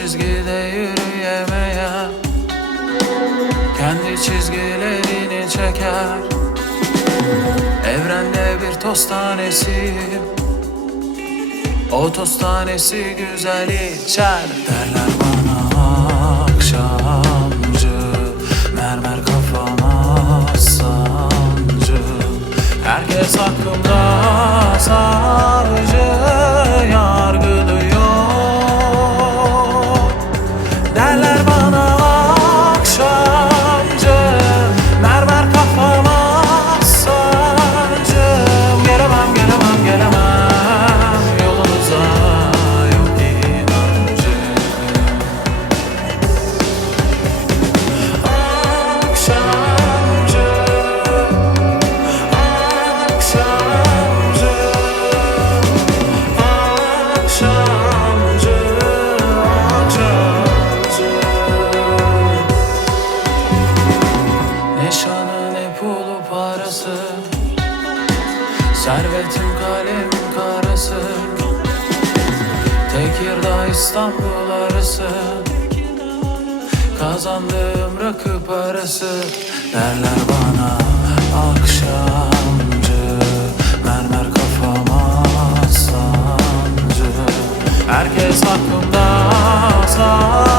çizgide yürüyemeyen Kendi çizgilerini çeker. Evrende bir toz tanesiyim O toz tanesi güzel içer Derler bana Ne şanı ne pulu parası? Servetim kalem karası. Tekirdağ İstanbul arası. Kazandığım rakı parası. Derler bana akşamcı. Mermer kafama sancı. Herkes hakkımda sancı